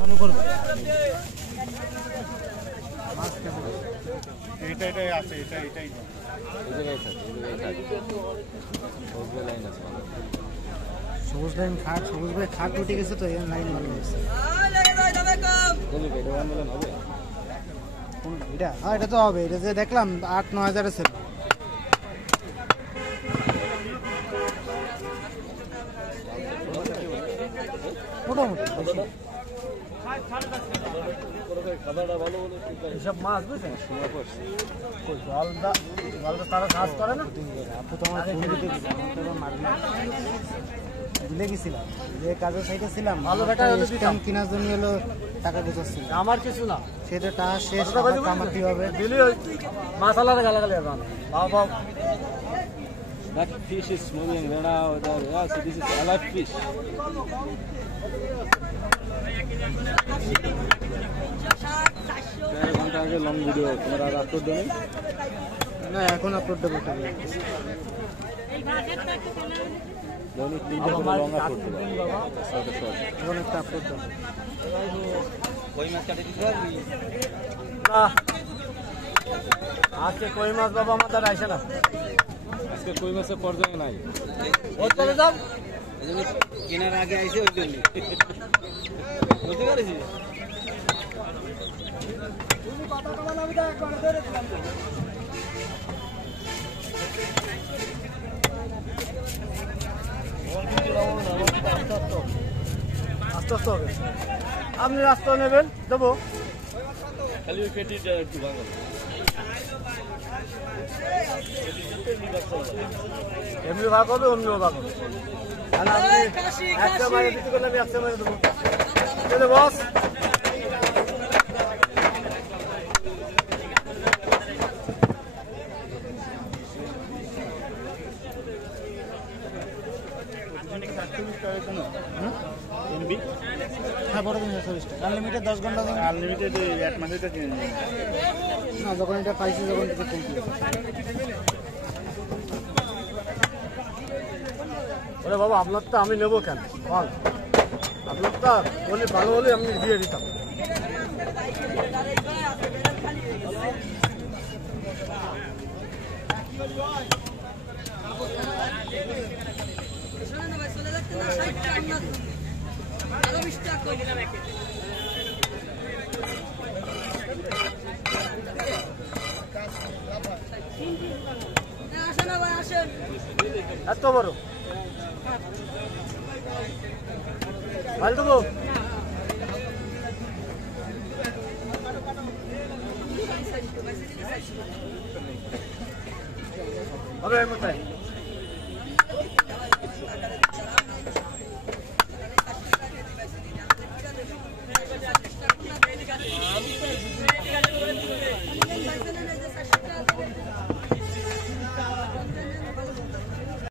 সবুজ লাইন খাট, সবুজ ভাই খাট উঠে গেছে তো এই লাইন ভালো হয়েছে। এটা হ্যাঁ এটা তো হবে, এটা যে দেখলাম 8-9 হাজারের ছিল। মোটামুটি এসব মাছ বুঝছেন তারা কাজ করে না। আপু তো আমার ভুলে গেছিলাম যে কাজের সাইডে ছিলাম, ভালো কেনার জন্য হলো টাকা গুছাচ্ছিল। আমার কিছু না, সেটা টাকা শেষ আমার কি হবে মাসালার গালাগালি বাবা। That fish is moving right now. Yeah, so this is a live fish. ঘন্টা আগে লং ভিডিও তোমার আর আপলোড দেবেন না? এখন আপলোড দেবো। দৈনিক 3টা করে লং আপলোড দেবো। এখন একটা আপলোড দেবো। কই মাছ কাটে দিতে পারবি না? আজকে কই মাছ বাবা আমার দ্বারা আসে না। আজকে কই মাছের পর্যায়ে নাই। চলে যাও কেনার আগে আইসে ওই জন্য বুঝতে পারছি। আস্তে আস্তে হবে, আপনি রাস্তা নেবেন দেবো। খালি ওই পেটিটা একটু ভাঙো, এমনি ভাগ হবে অমনিও ভাগ হবে। একটা মারে দিতে করলে আমি একটা মারে দেবো বস। হ্যাঁ বড় দিন 40 টাকা আনলিমিটেড 10 ঘন্টা দিন আনলিমিটেড 1 মাসের কিনে না। যখন এটা পাইছি যখন থেকে কিনছি ওরে বাবা আপনারটা আমি নেবো কেন? বল আপনারটা বলে ভালো হলে আমি দিয়ে দিতাম। এত বড় ভাল দেবো হবে মোটাই।